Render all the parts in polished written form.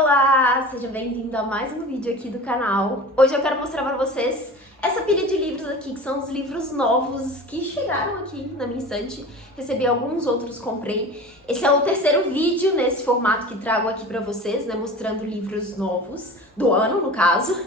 Olá, seja bem-vindo a mais um vídeo aqui do canal. Hoje eu quero mostrar pra vocês essa pilha de livros aqui, que são os livros novos que chegaram aqui na minha estante. Recebi alguns, outros comprei. Esse é o terceiro vídeo nesse formato que trago aqui pra vocês, né, mostrando livros novos, do ano no caso.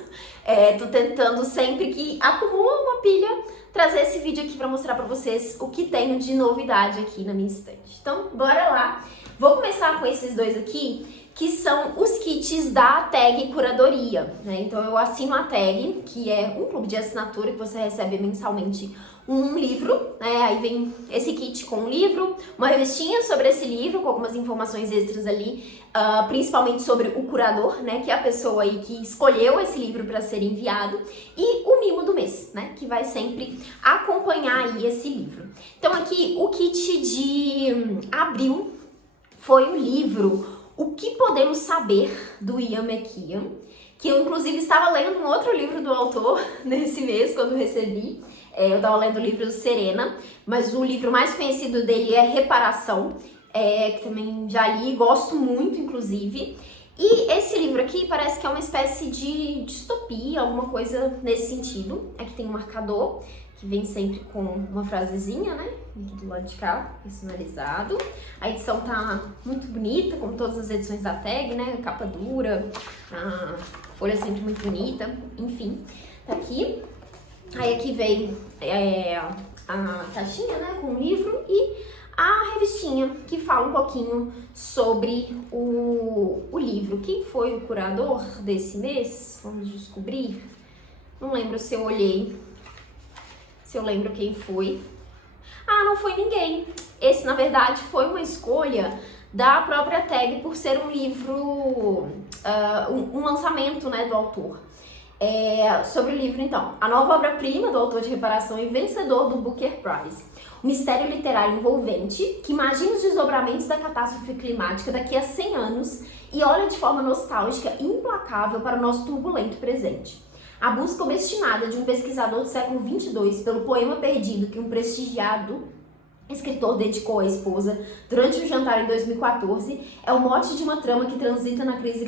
Tô tentando sempre que acumula uma pilha, trazer esse vídeo aqui pra mostrar pra vocês o que tenho de novidade aqui na minha estante. Então, bora lá! Vou começar com esses dois aqui, que são os kits da Tag Curadoria, né? Então eu assino a Tag, que é um clube de assinatura que você recebe mensalmente um livro, né? Aí vem esse kit com um livro, uma revistinha sobre esse livro, com algumas informações extras ali, principalmente sobre o curador, né? Que é a pessoa aí que escolheu esse livro para ser enviado, e o mimo do mês, né? Que vai sempre acompanhar aí esse livro. Então aqui o kit de abril foi o livro O que Podemos Saber, do Ian McKeon, que eu inclusive estava lendo um outro livro do autor nesse mês, quando recebi. Eu estava lendo o livro Serena, mas o livro mais conhecido dele é Reparação, que também já li, gosto muito inclusive. E esse livro aqui parece que é uma espécie de distopia, alguma coisa nesse sentido. Aqui tem um marcador, que vem sempre com uma frasezinha, né? Aqui do lado de cá, personalizado. A edição tá muito bonita, como todas as edições da Tag, né? Capa dura, a folha sempre muito bonita, enfim. Tá aqui. Aí aqui vem a caixinha, né? Com o livro e a revistinha, que fala um pouquinho sobre o livro. Quem foi o curador desse mês? Vamos descobrir. Não lembro se eu olhei. Se eu lembro quem foi. Ah, não foi ninguém. Esse, na verdade, foi uma escolha da própria Tag por ser um livro, um lançamento, né, do autor. Sobre o livro, então. A nova obra-prima do autor de Reparação e vencedor do Booker Prize. Um mistério literário envolvente que imagina os desdobramentos da catástrofe climática daqui a 100 anos e olha de forma nostálgica e implacável para o nosso turbulento presente. A busca obstinada de um pesquisador do século XXII pelo poema perdido que um prestigiado escritor dedicou à esposa durante um jantar em 2014 é o mote de uma trama que transita da crise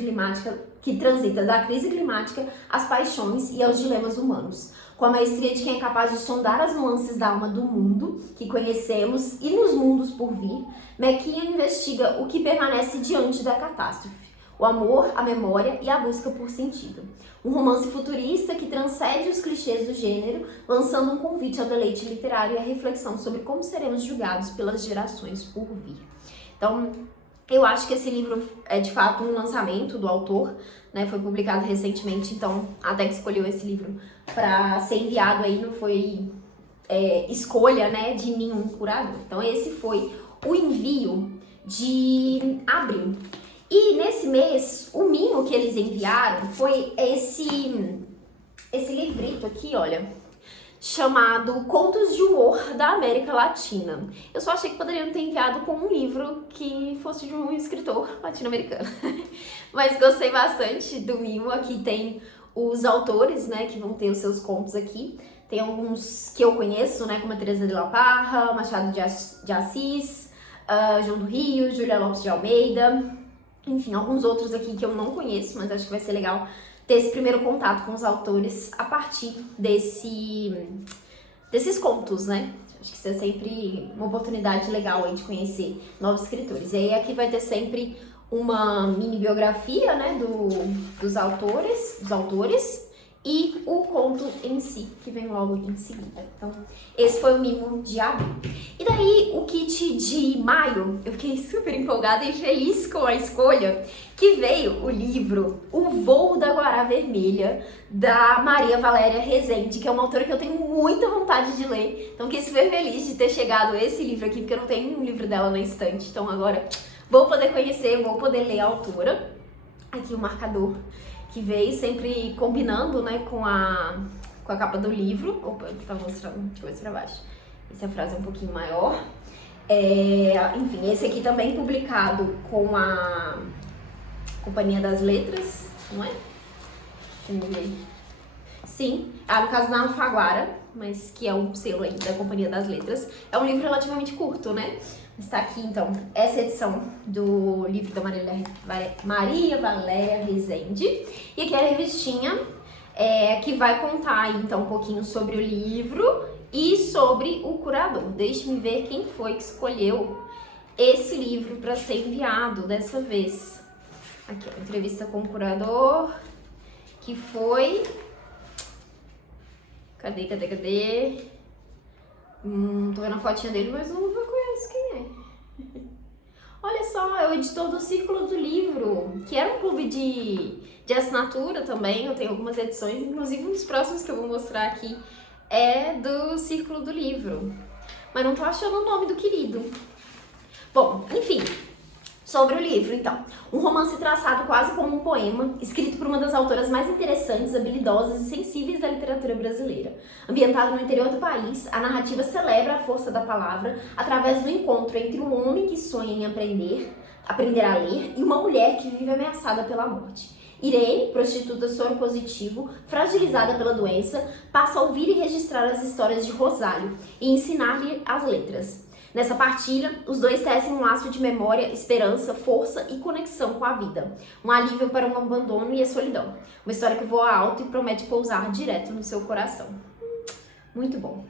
climática às paixões e aos dilemas humanos, com a maestria de quem é capaz de sondar as nuances da alma do mundo que conhecemos e nos mundos por vir. McKeon investiga o que permanece diante da catástrofe: o amor, a memória e a busca por sentido. Um romance futurista que transcende os clichês do gênero, lançando um convite ao deleite literário e à reflexão sobre como seremos julgados pelas gerações por vir. Então, eu acho que esse livro é de fato um lançamento do autor, né? Foi publicado recentemente, então a Tag escolheu esse livro para ser enviado aí, não foi escolha, né, de nenhum curador. Então esse foi o envio de abril. E nesse mês, o mimo que eles enviaram foi esse livrito aqui, olha, chamado Contos de Humor da América Latina. Eu só achei que poderiam ter enviado com um livro que fosse de um escritor latino-americano. Mas gostei bastante do mimo. Aqui tem os autores, né, que vão ter os seus contos aqui. Tem alguns que eu conheço, né, como a Teresa de la Parra, Machado de Assis, João do Rio, Júlia Lopes de Almeida. Enfim, alguns outros aqui que eu não conheço, mas acho que vai ser legal ter esse primeiro contato com os autores a partir desses contos, né? Acho que isso é sempre uma oportunidade legal aí de conhecer novos escritores. E aí aqui vai ter sempre uma mini biografia, né, dos autores e o conto em si, que vem logo em seguida. Então, esse foi o mimo de abril. E daí, o kit de maio, eu fiquei super empolgada e feliz com a escolha, que veio o livro O Voo da Guará Vermelha, da Maria Valéria Rezende, que é uma autora que eu tenho muita vontade de ler. Então, fiquei super feliz de ter chegado esse livro aqui, porque eu não tenho nenhum livro dela na estante. Então, agora vou poder conhecer, vou poder ler a autora. Aqui o marcador que veio sempre combinando, né, com a capa do livro. Opa, eu tava mostrando de coisa pra baixo. Essa frase é um pouquinho maior. Enfim, esse aqui também publicado com a Companhia das Letras, não é? Deixa eu ver. Sim, no caso da Alfaguara, mas que é um selo aí da Companhia das Letras. É um livro relativamente curto, né? Está aqui, então, essa edição do livro da Maria Valéria Rezende. E aqui é a revistinha, que vai contar aí, então, um pouquinho sobre o livro e sobre o curador. Deixe-me ver quem foi que escolheu esse livro para ser enviado dessa vez. Aqui, a entrevista com o curador, que foi... Cadê? Tô vendo a fotinha dele, mas não reconheço quem é. Olha só, é o editor do Círculo do Livro, que era um clube de assinatura também. Eu tenho algumas edições, inclusive um dos próximos que eu vou mostrar aqui é do Círculo do Livro. Mas não tô achando o nome do querido. Bom, enfim, sobre o livro, então. Um romance traçado quase como um poema, escrito por uma das autoras mais interessantes, habilidosas e sensíveis da literatura brasileira. Ambientado no interior do país, a narrativa celebra a força da palavra através do encontro entre um homem que sonha em aprender a ler, e uma mulher que vive ameaçada pela morte. Irene, prostituta soropositivo, fragilizada pela doença, passa a ouvir e registrar as histórias de Rosário e ensinar-lhe as letras. Nessa partilha, os dois tecem um laço de memória, esperança, força e conexão com a vida. Um alívio para um abandono e a solidão. Uma história que voa alto e promete pousar direto no seu coração. Muito bom.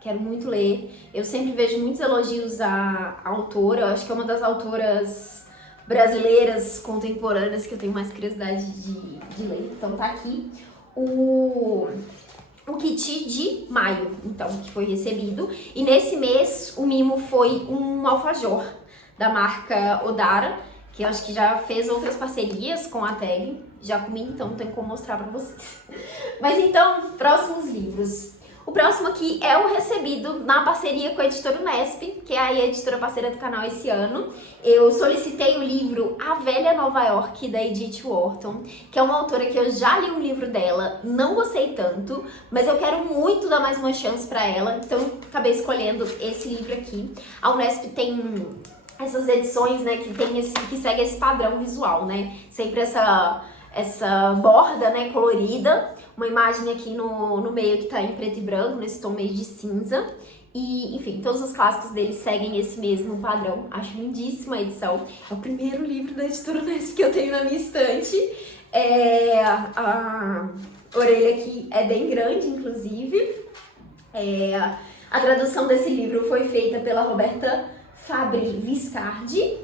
Quero muito ler. Eu sempre vejo muitos elogios à autora. Eu acho que é uma das autoras brasileiras contemporâneas que eu tenho mais curiosidade de ler. Então tá aqui o kit de maio, então, que foi recebido. E nesse mês, o mimo foi um alfajor da marca Odara, que eu acho que já fez outras parcerias com a tag. Já comi, então não tenho como mostrar pra vocês. Mas então, próximos livros. O próximo aqui é o recebido na parceria com a editora Unesp, que é a editora parceira do canal esse ano. Eu solicitei o livro A Velha Nova York, da Edith Wharton, que é uma autora que eu já li um livro dela, não gostei tanto, mas eu quero muito dar mais uma chance pra ela, então acabei escolhendo esse livro aqui. A Unesp tem essas edições, né, que segue esse padrão visual, né? Sempre essa borda, né, colorida, uma imagem aqui no meio que tá em preto e branco, nesse tom meio de cinza. E, enfim, todos os clássicos dele seguem esse mesmo padrão. Acho lindíssima a edição. É o primeiro livro da editora Unesp que eu tenho na minha estante. A orelha aqui é bem grande, inclusive. A tradução desse livro foi feita pela Roberta Fabri Viscardi.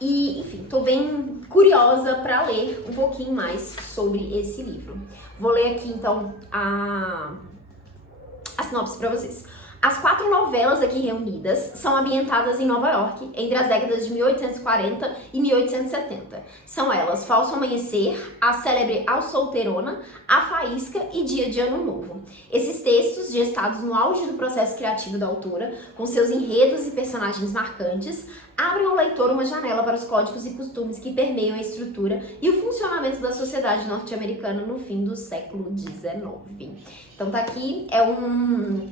E, enfim, tô bem curiosa para ler um pouquinho mais sobre esse livro. Vou ler aqui, então, a sinopse para vocês. As 4 novelas aqui reunidas são ambientadas em Nova York, entre as décadas de 1840 e 1870. São elas Falso Amanhecer, a célebre A Solteirona, A Faísca e Dia de Ano Novo. Esses textos, gestados no auge do processo criativo da autora, com seus enredos e personagens marcantes, abrem ao leitor uma janela para os códigos e costumes que permeiam a estrutura e o funcionamento da sociedade norte-americana no fim do século XIX. Então tá aqui, é um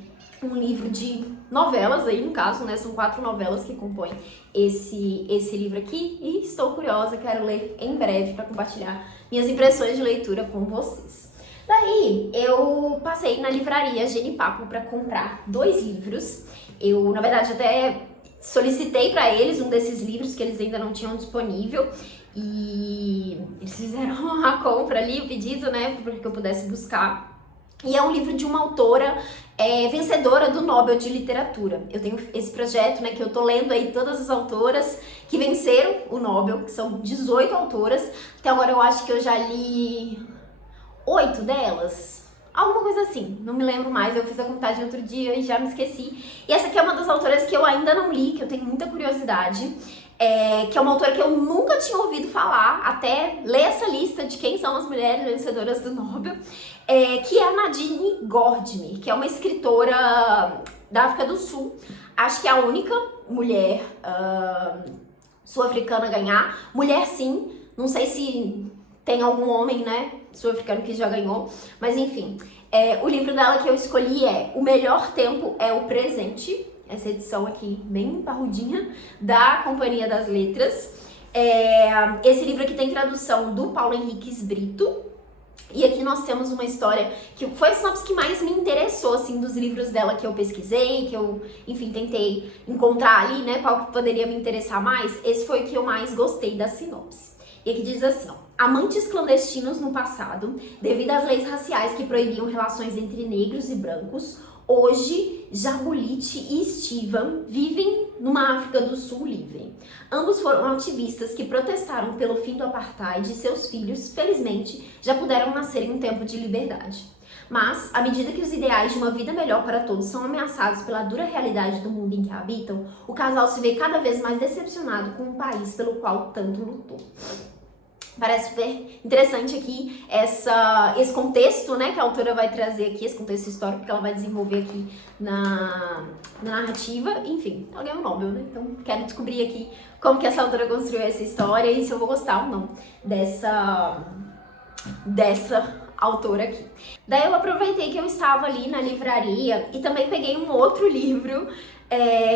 livro de novelas aí, no caso, né? São 4 novelas que compõem esse livro aqui e estou curiosa, quero ler em breve para compartilhar minhas impressões de leitura com vocês. Daí, eu passei na livraria Genipapo para comprar 2 livros. Eu, na verdade, até solicitei para eles um desses livros que eles ainda não tinham disponível e eles fizeram a compra ali, o pedido, né, para que eu pudesse buscar. E é um livro de uma autora vencedora do Nobel de Literatura. Eu tenho esse projeto, né, que eu tô lendo aí todas as autoras que venceram o Nobel, que são 18 autoras. Até agora eu acho que eu já li 8 delas. Alguma coisa assim, não me lembro mais, eu fiz a contagem outro dia e já me esqueci. E essa aqui é uma das autoras que eu ainda não li, que eu tenho muita curiosidade. Que é uma autora que eu nunca tinha ouvido falar, até ler essa lista de quem são as mulheres vencedoras do Nobel, que é a Nadine Gordimer, que é uma escritora da África do Sul. Acho que é a única mulher sul-africana a ganhar. Mulher sim, não sei se tem algum homem, né, sul-africano que já ganhou, mas enfim. O livro dela que eu escolhi é O Melhor Tempo é o Presente. Essa edição aqui, bem parrudinha, da Companhia das Letras. Esse livro aqui tem tradução do Paulo Henriques Brito. E aqui nós temos uma história que foi a sinopse que mais me interessou, assim, dos livros dela que eu pesquisei, que eu, enfim, tentei encontrar ali, né, qual que poderia me interessar mais. Esse foi o que eu mais gostei da sinopse. E aqui diz assim, ó: amantes clandestinos no passado, devido às leis raciais que proibiam relações entre negros e brancos, hoje, Jabulite e Steven vivem numa África do Sul livre. Ambos foram ativistas que protestaram pelo fim do apartheid e seus filhos, felizmente, já puderam nascer em um tempo de liberdade. Mas, à medida que os ideais de uma vida melhor para todos são ameaçados pela dura realidade do mundo em que habitam, o casal se vê cada vez mais decepcionado com o país pelo qual tanto lutou. Parece super interessante aqui esse contexto, né, que a autora vai trazer aqui, esse contexto histórico que ela vai desenvolver aqui na narrativa. Enfim, ela ganhou o Nobel, né? Então quero descobrir aqui como que essa autora construiu essa história e se eu vou gostar ou não dessa autora aqui. Daí eu aproveitei que eu estava ali na livraria e também peguei um outro livro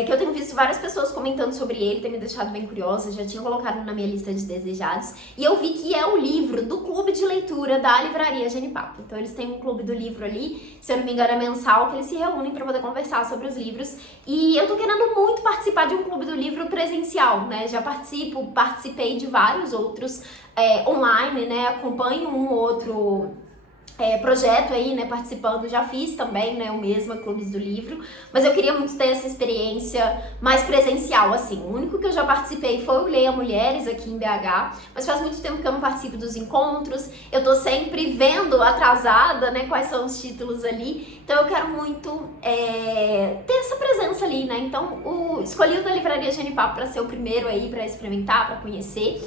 que eu tenho visto várias pessoas comentando sobre ele, tem me deixado bem curiosa, já tinha colocado na minha lista de desejados, e eu vi que é o livro do clube de leitura da livraria Genipapo. Então eles têm um clube do livro ali, se eu não me engano é mensal, que eles se reúnem para poder conversar sobre os livros, e eu tô querendo muito participar de um clube do livro presencial, né? Já participei de vários outros online, né? Acompanho um ou outro projeto aí, né, participando, já fiz também, né, o mesmo, Clubes do Livro, mas eu queria muito ter essa experiência mais presencial, assim. O único que eu já participei foi o Leia Mulheres aqui em BH, mas faz muito tempo que eu não participo dos encontros, eu tô sempre vendo atrasada, né, quais são os títulos ali, então eu quero muito ter essa presença ali, né, então escolhi o da Livraria Genipapo para ser o primeiro aí, para experimentar, para conhecer,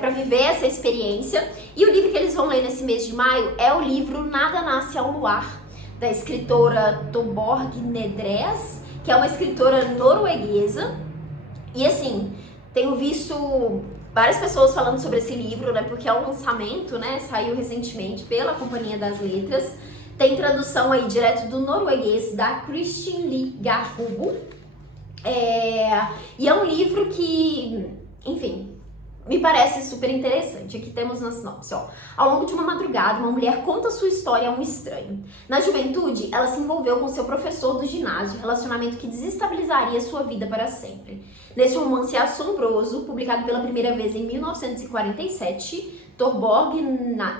para viver essa experiência, e o livro que eles vão ler nesse mês de maio é o livro Nada Nasce ao Luar, da escritora Torborg Nedres, que é uma escritora norueguesa. E assim, tenho visto várias pessoas falando sobre esse livro, né, porque é um lançamento, né, saiu recentemente pela Companhia das Letras. Tem tradução aí direto do norueguês da Kristin Lee Garrubo. E é um livro que, enfim, me parece super interessante. Aqui temos na sinopse, ó. Ao longo de uma madrugada, uma mulher conta sua história a um estranho. Na juventude, ela se envolveu com seu professor do ginásio, relacionamento que desestabilizaria sua vida para sempre. Nesse romance assombroso, publicado pela primeira vez em 1947, Torborg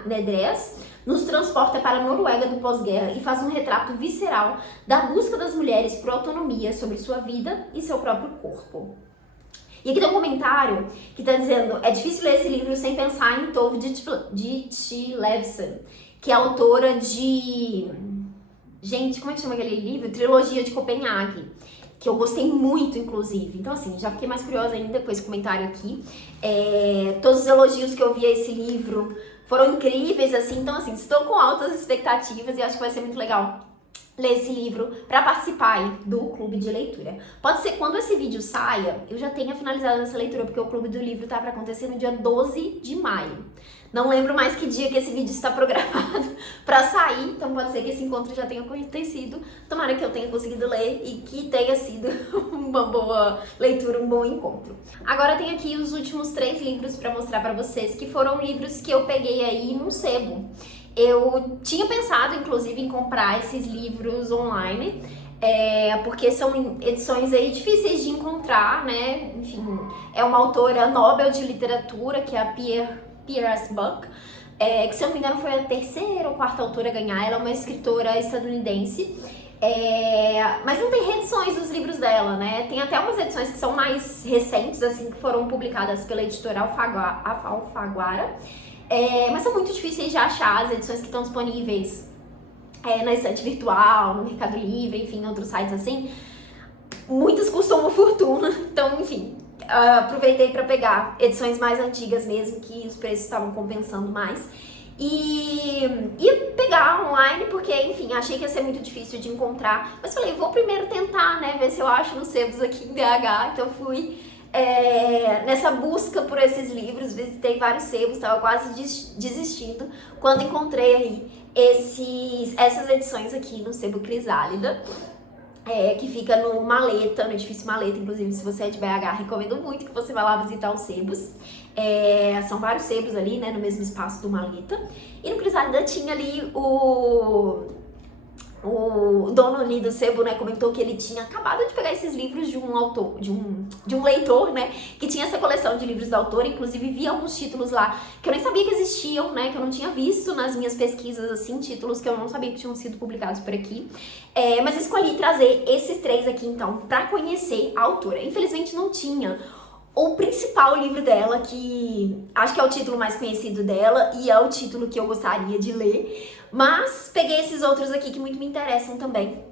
Nedres nos transporta para a Noruega do pós-guerra e faz um retrato visceral da busca das mulheres por autonomia sobre sua vida e seu próprio corpo. E aqui tem um comentário que tá dizendo: é difícil ler esse livro sem pensar em Tove Ditlevsen, que é autora de... Gente, como é que chama aquele livro? Trilogia de Copenhague, que eu gostei muito, inclusive. Então, assim, já fiquei mais curiosa ainda com esse comentário aqui. Todos os elogios que eu vi a esse livro foram incríveis, assim. Então, assim, estou com altas expectativas e acho que vai ser muito legal ler esse livro para participar aí do clube de leitura. Pode ser quando esse vídeo saia, eu já tenha finalizado essa leitura, porque o clube do livro tá para acontecer no dia 12 de maio. Não lembro mais que dia que esse vídeo está programado para sair, então pode ser que esse encontro já tenha acontecido. Tomara que eu tenha conseguido ler e que tenha sido uma boa leitura, um bom encontro. Agora tem aqui os últimos 3 livros para mostrar para vocês, que foram livros que eu peguei aí num sebo. Eu tinha pensado, inclusive, em comprar esses livros online, porque são edições aí difíceis de encontrar, né? Enfim, é uma autora Nobel de Literatura, que é a Pierce Buck, que, se eu não me engano, foi a 3ª ou 4ª autora a ganhar. Ela é uma escritora estadunidense, mas não tem reedições dos livros dela, né? Tem até umas edições que são mais recentes, assim, que foram publicadas pela editora Alfaguara. Mas são muito difíceis de achar as edições que estão disponíveis na estante virtual, no Mercado Livre, enfim, em outros sites assim. Muitas custam uma fortuna, então, enfim, aproveitei para pegar edições mais antigas mesmo, que os preços estavam compensando mais. E pegar online, porque, enfim, achei que ia ser muito difícil de encontrar. Mas falei, vou primeiro tentar, né, ver se eu acho nos sebos aqui em BH, então fui... nessa busca por esses livros, visitei vários sebos, estava quase desistindo quando encontrei aí essas edições aqui no sebo Crisálida. que fica no Maleta, no edifício Maleta. Inclusive, se você é de BH, recomendo muito que você vá lá visitar os sebos. São vários sebos ali, né, no mesmo espaço do Maleta. E no Crisálida tinha ali o dono ali do sebo, né, comentou que ele tinha acabado de pegar esses livros de um autor, de um leitor, né, que tinha essa coleção de livros da autora. Inclusive vi alguns títulos lá que eu nem sabia que existiam, né, que eu não tinha visto nas minhas pesquisas, assim, títulos que eu não sabia que tinham sido publicados por aqui. Mas escolhi trazer esses 3 aqui, então, pra conhecer a autora. Infelizmente não tinha o principal livro dela, que acho que é o título mais conhecido dela e é o título que eu gostaria de ler, mas peguei esses outros aqui que muito me interessam também.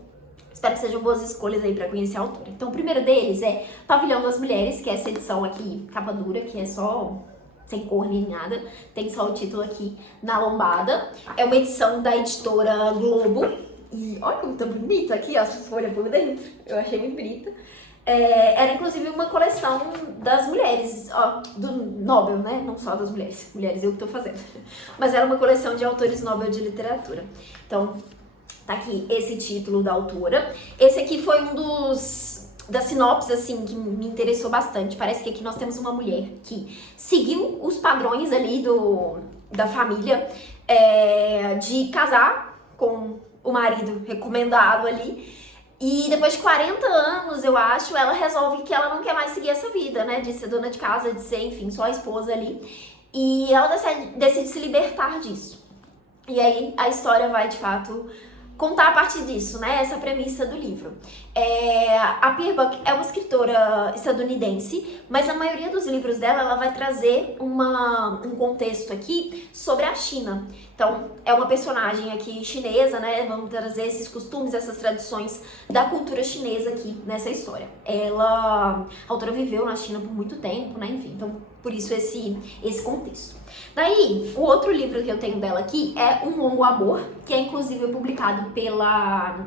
Espero que sejam boas escolhas aí pra conhecer a autora. Então o primeiro deles é Pavilhão das Mulheres, que é essa edição aqui, capa dura, que é só sem cor nem nada, tem só o título aqui na lombada. É uma edição da editora Globo, e olha como tá bonito aqui, ó, as folhas por dentro, eu achei muito bonita. Era inclusive uma coleção das mulheres, ó, do Nobel, né? Não só das mulheres, eu que tô fazendo. Mas era uma coleção de autores Nobel de literatura. Então, tá aqui esse título da autora. Esse aqui foi um das sinopses, assim, que me interessou bastante. Parece que aqui nós temos uma mulher que seguiu os padrões ali da família, de casar com o marido recomendado ali. E depois de 40 anos, eu acho, ela resolve que ela não quer mais seguir essa vida, né? De ser dona de casa, de ser, enfim, só a esposa ali. E ela decide se libertar disso. E aí a história vai, de fato, contar a partir disso, né? Essa premissa do livro. A Pearl Buck é uma escritora estadunidense, mas a maioria dos livros dela, ela vai trazer um contexto aqui sobre a China. Então, é uma personagem aqui chinesa, né? Vamos trazer esses costumes, essas tradições da cultura chinesa aqui nessa história. A autora viveu na China por muito tempo, né? Enfim, então, por isso esse contexto. Daí, o outro livro que eu tenho dela aqui é Um Longo Amor, que é inclusive publicado pela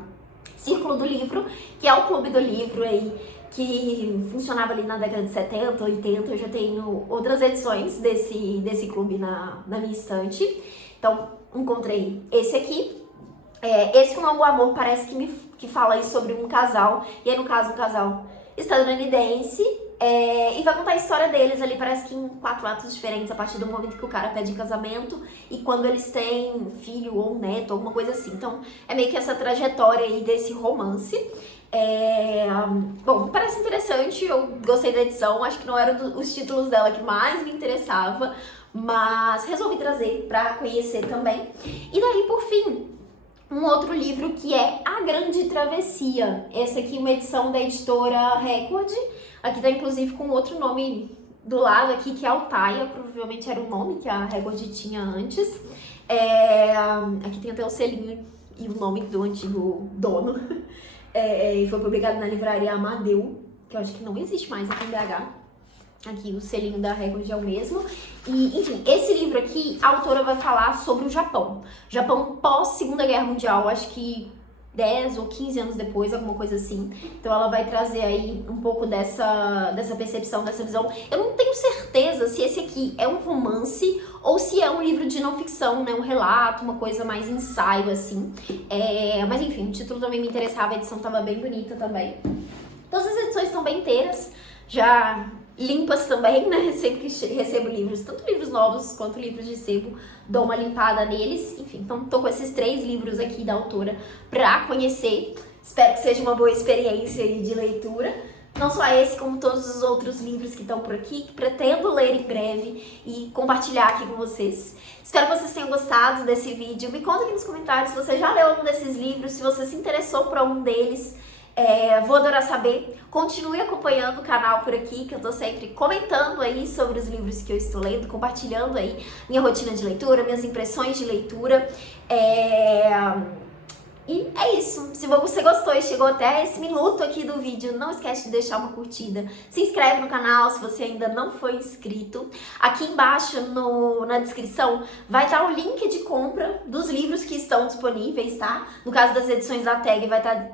Círculo do Livro, que é o clube do livro aí, que funcionava ali na década de 70, 80. Eu já tenho outras edições desse clube na minha estante. Então, encontrei esse aqui. Esse Um Longo Amor parece que fala aí sobre um casal, e aí no caso um casal estadunidense, e vai contar a história deles ali, parece que em 4 atos diferentes, a partir do momento que o cara pede em casamento e quando eles têm filho ou neto, alguma coisa assim. Então, é meio que essa trajetória aí desse romance. Bom, parece interessante, eu gostei da edição, acho que não era os títulos dela que mais me interessava, mas resolvi trazer pra conhecer também. E daí, por fim, um outro livro que é A Grande Travessia. Essa aqui é uma edição da editora Record. Aqui tá inclusive com outro nome do lado aqui, que é Altaia, provavelmente era o nome que a Record tinha antes. Aqui tem até o selinho e o nome do antigo dono. E foi publicado na livraria Amadeu, que eu acho que não existe mais aqui em BH. Aqui o selinho da Record é o mesmo. E, enfim, esse livro aqui, a autora vai falar sobre o Japão. Japão pós-Segunda Guerra Mundial, acho que 10 ou 15 anos depois, alguma coisa assim. Então ela vai trazer aí um pouco dessa percepção, dessa visão. Eu não tenho certeza se esse aqui é um romance ou se é um livro de não ficção, né? Um relato, uma coisa mais ensaio, assim. Mas enfim, o título também me interessava, a edição tava bem bonita também. Todas as edições estão bem inteiras, já limpas também, né? Sempre que recebo livros, tanto livros novos quanto livros de sebo, dou uma limpada neles. Enfim, então tô com esses 3 livros aqui da autora pra conhecer. Espero que seja uma boa experiência de leitura. Não só esse, como todos os outros livros que estão por aqui, que pretendo ler em breve e compartilhar aqui com vocês. Espero que vocês tenham gostado desse vídeo. Me conta aqui nos comentários se você já leu algum desses livros, se você se interessou por algum deles. Vou adorar saber. Continue acompanhando o canal por aqui, que eu tô sempre comentando aí sobre os livros que eu estou lendo, compartilhando aí minha rotina de leitura, minhas impressões de leitura. E é isso. Se você gostou e chegou até esse minuto aqui do vídeo, não esquece de deixar uma curtida. Se inscreve no canal se você ainda não foi inscrito. Aqui embaixo na descrição vai estar o link de compra dos livros que estão disponíveis, tá? No caso das edições da tag vai estar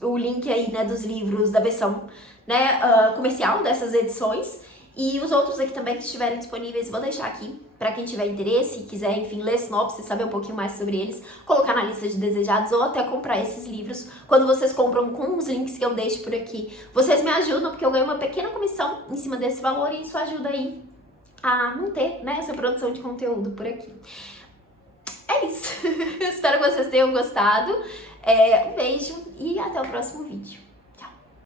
o link aí, né, dos livros da versão, né, comercial dessas edições. E os outros aqui também que estiverem disponíveis, vou deixar aqui para quem tiver interesse e quiser, enfim, ler sinopse, saber um pouquinho mais sobre eles, colocar na lista de desejados ou até comprar esses livros. Quando vocês compram com os links que eu deixo por aqui, vocês me ajudam, porque eu ganho uma pequena comissão em cima desse valor e isso ajuda aí a manter, né, essa produção de conteúdo por aqui. É isso. Espero que vocês tenham gostado. Um beijo e até o próximo vídeo.